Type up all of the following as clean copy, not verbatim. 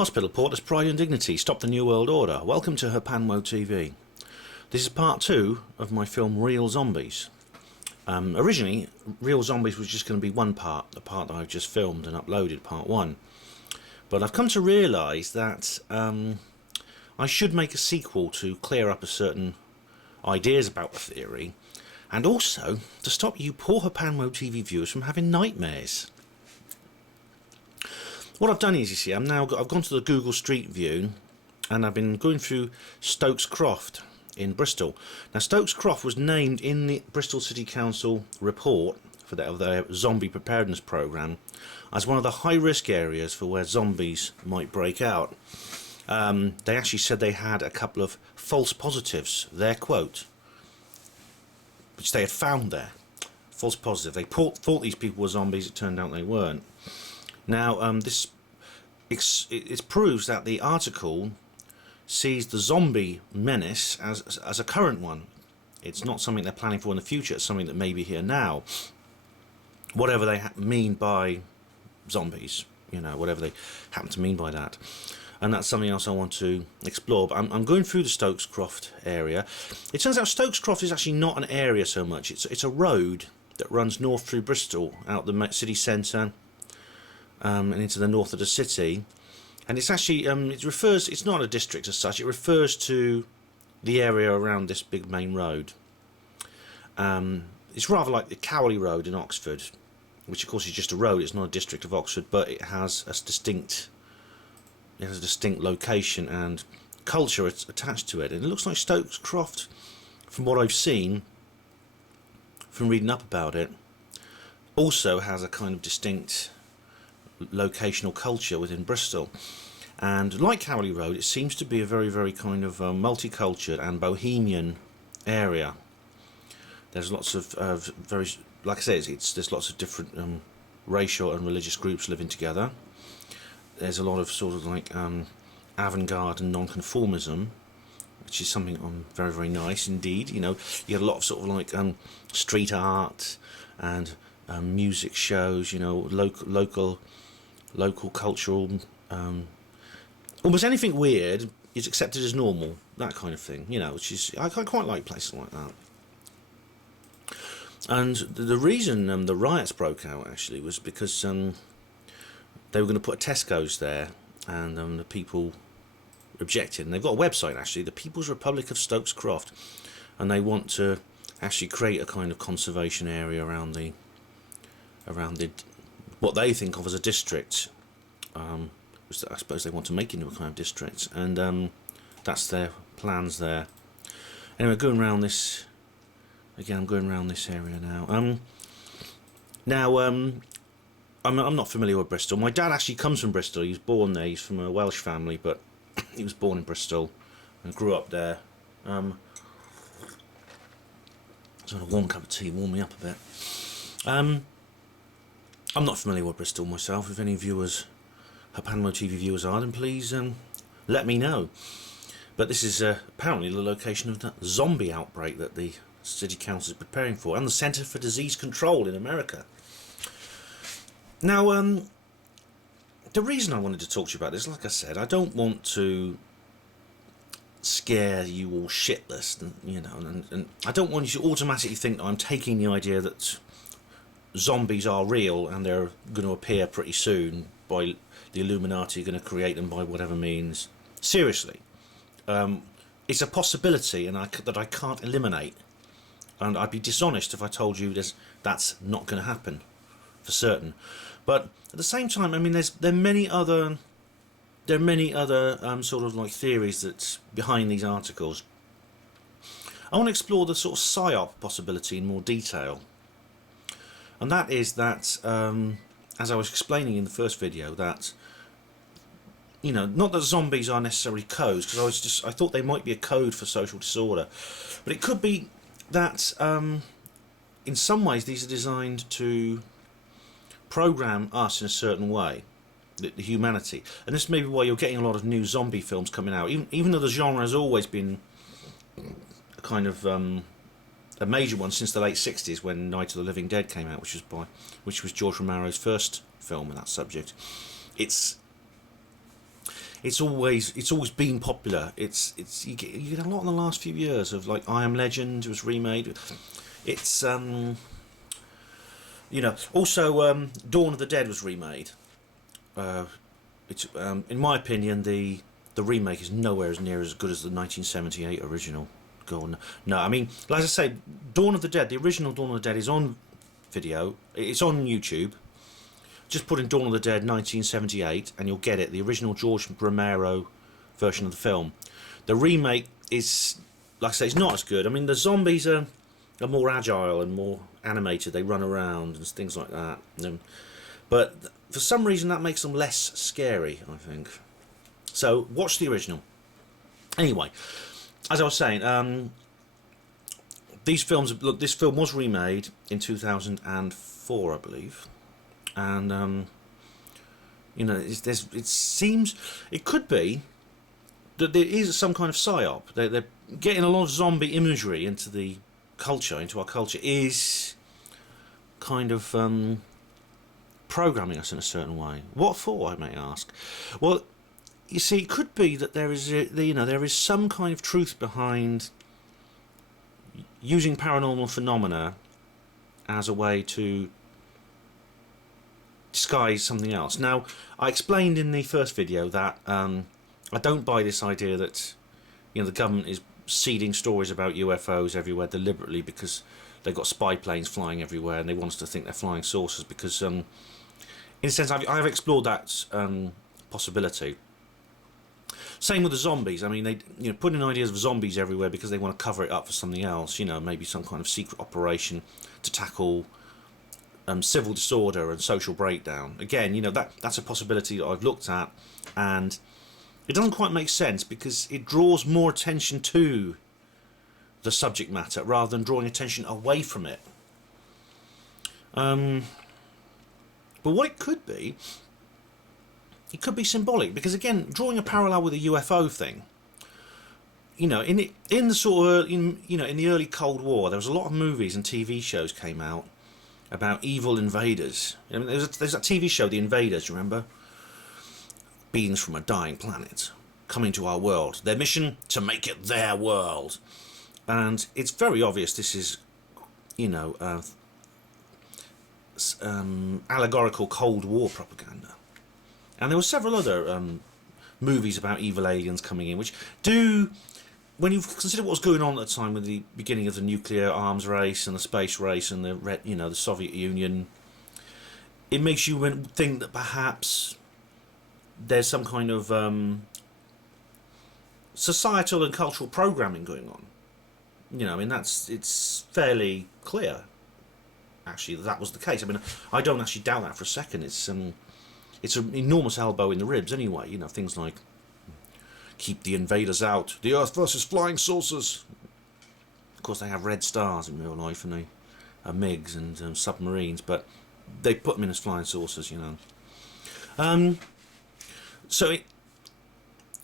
Hospital Porters Pride and Dignity, Stop the New World Order. Welcome to HPANWO TV. This is part 2 of my film Real Zombies. Originally, Real Zombies was just going to be one part, the part that I've just filmed and uploaded, part 1. But I've come to realise that I should make a sequel to clear up a certain ideas about the theory, and also to stop you poor HPANWO TV viewers from having nightmares. What I've done is, you see, I've gone to the Google Street View and I've been going through Stokes Croft in Bristol. Now, Stokes Croft was named in the Bristol City Council report for their zombie preparedness programme as one of the high-risk areas for where zombies might break out. They actually said they had a couple of false positives, their quote, which they had found there. False positive. They thought these people were zombies, it turned out they weren't. Now, it proves that the article sees the zombie menace as a current one. It's not something they're planning for in the future, it's something that may be here now. Whatever they mean by zombies, you know, whatever they happen to mean by that. And that's something else I want to explore. But I'm going through the Stokes Croft area. It turns out Stokes Croft is actually not an area so much. It's a road that runs north through Bristol, out the city centre, and into the north of the city, and it's actually it's not a district as such. It refers to the area around this big main road. It's rather like the Cowley Road in Oxford, which of course is just a road. It's not a district of Oxford, but it has a distinct location and culture attached to it. And it looks like Stokes Croft, from what I've seen, from reading up about it, also has a kind of distinct locational culture within Bristol. And like Cowley Road, it seems to be a very, very kind of multicultural and bohemian area. There's lots of very, like I say, there's lots of different racial and religious groups living together. There's a lot of sort of like avant-garde and non-conformism, which is something very, very nice indeed. You know, you get a lot of sort of like street art and music shows. You know, local cultural, almost anything weird is accepted as normal, that kind of thing, you know, which is, I quite like places like that. And the reason the riots broke out actually was because they were going to put a Tesco's there, and the people objected, and they've got a website actually, the People's Republic of Stokes Croft, and they want to actually create a kind of conservation area around the what they think of as a district, which I suppose they want to make into a kind of district, and that's their plans there. Anyway, going around this again. I'm going around this area now. I'm not familiar with Bristol. My dad actually comes from Bristol. He was born there. He's from a Welsh family, but he was born in Bristol and grew up there. So a warm cup of tea, warm me up a bit. I'm not familiar with Bristol myself. If any viewers, HPANWO TV viewers are, then please let me know. But this is apparently the location of that zombie outbreak that the City Council is preparing for, and the Centre for Disease Control in America. Now, the reason I wanted to talk to you about this, like I said, I don't want to scare you all shitless, and, you know, and I don't want you to automatically think that I'm taking the idea that zombies are real and they're going to appear pretty soon by the Illuminati, going to create them by whatever means. Seriously, it's a possibility, and that I can't eliminate, and I'd be dishonest if I told you that's not going to happen for certain. But at the same time, I mean, there are many other sort of like theories that's behind these articles. I want to explore the sort of psyop possibility in more detail. And that is that, as I was explaining in the first video, that, you know, not that zombies are necessarily codes, because I thought they might be a code for social disorder, but it could be that in some ways these are designed to program us in a certain way, the humanity. And this may be why you're getting a lot of new zombie films coming out, even though the genre has always been a kind of a major one since the late 60s when Night of the Living Dead came out, which was George Romero's first film on that subject. It's it's always been popular. You get a lot in the last few years of, like, I Am Legend was remade. It's also Dawn of the Dead was remade. It's in my opinion, the remake is nowhere as near as good as the 1978 original. Go on. No, I mean, like I say, Dawn of the Dead, the original Dawn of the Dead is on video. It's on YouTube. Just put in Dawn of the Dead 1978 and you'll get it. The original George Romero version of the film. The remake is, like I say, it's not as good. I mean, the zombies are more agile and more animated. They run around and things like that. But for some reason that makes them less scary, I think. So watch the original. Anyway, as I was saying, these films. Look, this film was remade in 2004, I believe, and it seems it could be that there is some kind of psyop. They're getting a lot of zombie imagery into our culture, is kind of programming us in a certain way. What for, I may ask? Well, you see, it could be that there is some kind of truth behind using paranormal phenomena as a way to disguise something else. Now, I explained in the first video that I don't buy this idea that the government is seeding stories about UFOs everywhere deliberately because they've got spy planes flying everywhere and they want us to think they're flying saucers, because in a sense I've explored that possibility. Same with the zombies. I mean, they putting ideas of zombies everywhere because they want to cover it up for something else. Maybe some kind of secret operation to tackle civil disorder and social breakdown. Again, that's a possibility that I've looked at, and it doesn't quite make sense because it draws more attention to the subject matter rather than drawing attention away from it. But what it could be symbolic, because again, drawing a parallel with the UFO thing, in the early Cold War, there was a lot of movies and TV shows came out about evil invaders. There's that TV show, The Invaders, you remember? Beings from a dying planet coming to our world. Their mission, to make it their world. And it's very obvious this is, allegorical Cold War propaganda. And there were several other movies about evil aliens coming in, which do, when you consider what was going on at the time with the beginning of the nuclear arms race and the space race and the Soviet Union, it makes you think that perhaps there's some kind of societal and cultural programming going on. It's fairly clear, actually, that was the case. I mean, I don't actually doubt that for a second. It's an enormous elbow in the ribs anyway. Things like keep the invaders out, the Earth versus flying saucers. Of course, they have red stars in real life, and they are MiGs and submarines, but they put them in as flying saucers. So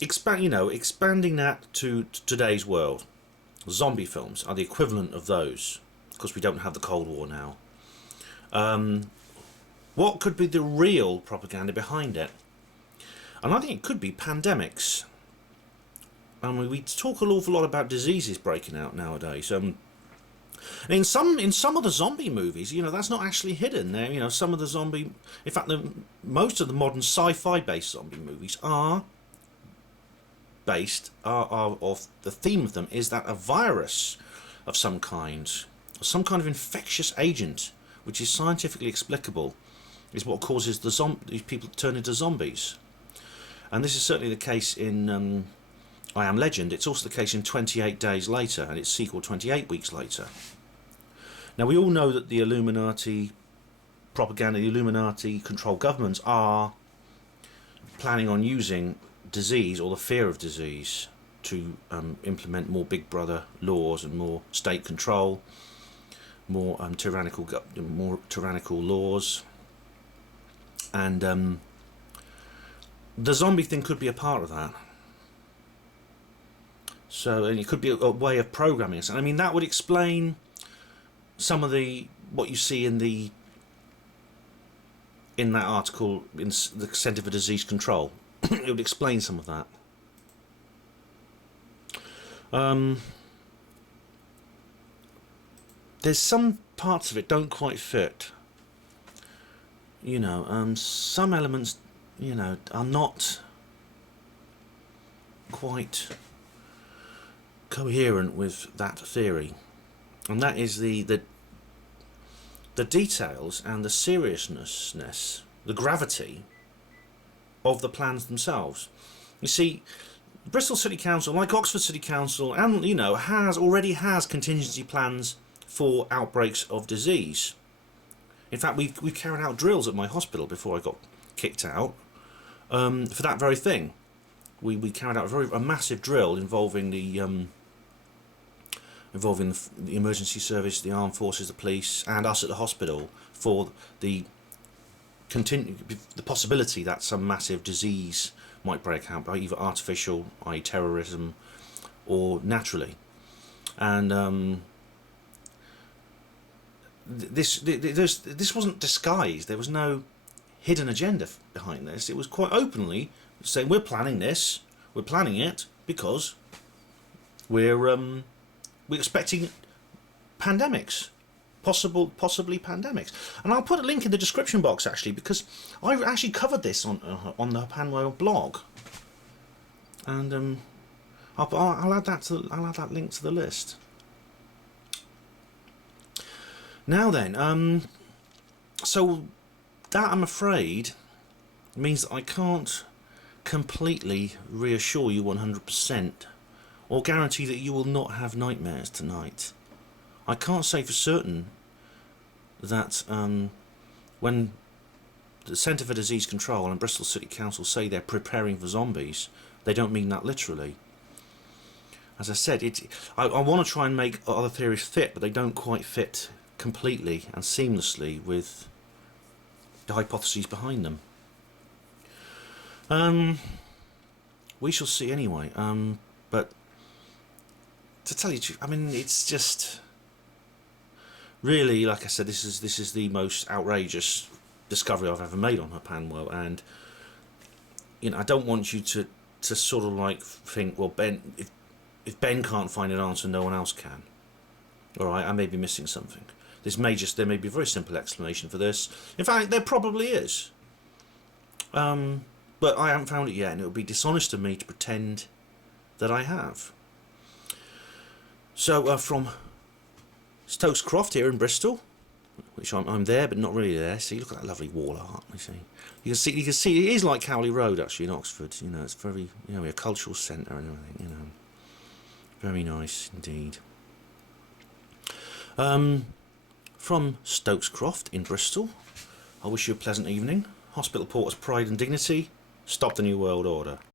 expanding that to today's world, zombie films are the equivalent of those, because we don't have the Cold War now. What could be the real propaganda behind it? And I think it could be pandemics. I mean, we talk an awful lot about diseases breaking out nowadays. In some of the zombie movies, that's not actually hidden there. Some of the zombie, in fact, most of the modern sci-fi based zombie movies are of the theme of them is that a virus of some kind of infectious agent, which is scientifically explicable, is what causes these people to turn into zombies. And this is certainly the case in I Am Legend. It's also the case in 28 Days Later and its sequel 28 Weeks Later. Now, we all know that the Illuminati propaganda, the Illuminati controlled governments are planning on using disease or the fear of disease to implement more Big Brother laws and more state control, more tyrannical laws. And the zombie thing could be a part of that. So, and it could be a way of programming us. And I mean, that would explain some of what you see in that article in the Centre for Disease Control. it would explain some of that. There's some parts of it don't quite fit. You know, some elements, you know, are not quite coherent with that theory, and that is the details and the seriousness, the gravity of the plans themselves. You see, Bristol City Council, like Oxford City Council, and you know, already has contingency plans for outbreaks of disease. In fact, we carried out drills at my hospital before I got kicked out for that very thing. We carried out a massive drill involving the emergency service, the armed forces, the police, and us at the hospital for the possibility that some massive disease might break out, by either artificial, i.e. terrorism, or naturally. And this wasn't disguised. There was no hidden agenda behind this. It was quite openly saying, we're planning this, we're planning it because we're expecting pandemics, possibly pandemics. And I'll put a link in the description box actually, because I actually covered this on the HPANWO blog, and I'll add that link to the list. Now then, so that, I'm afraid, means that I can't completely reassure you 100% or guarantee that you will not have nightmares tonight. I can't say for certain that when the Centre for Disease Control and Bristol City Council say they're preparing for zombies, they don't mean that literally. As I said, I want to try and make other theories fit, but they don't quite fit completely and seamlessly with the hypotheses behind them. We shall see anyway. But to tell you the truth, I mean, it's just really, like I said, this is the most outrageous discovery I've ever made on HPANWO, and you know, I don't want you to sort of like think, well, Ben, if Ben can't find an answer, no one else can. All right, I may be missing something. There may be a very simple explanation for this. In fact, there probably is. But I haven't found it yet, and it would be dishonest of me to pretend that I have. So from Stokes Croft here in Bristol, which I'm there but not really there. See, look at that lovely wall art. You can see it is like Cowley Road actually in Oxford. You know, it's very, you know, a cultural centre and everything. You know, very nice indeed. From Stokes Croft in Bristol, I wish you a pleasant evening. Hospital Porter's pride and dignity. Stop the New World Order.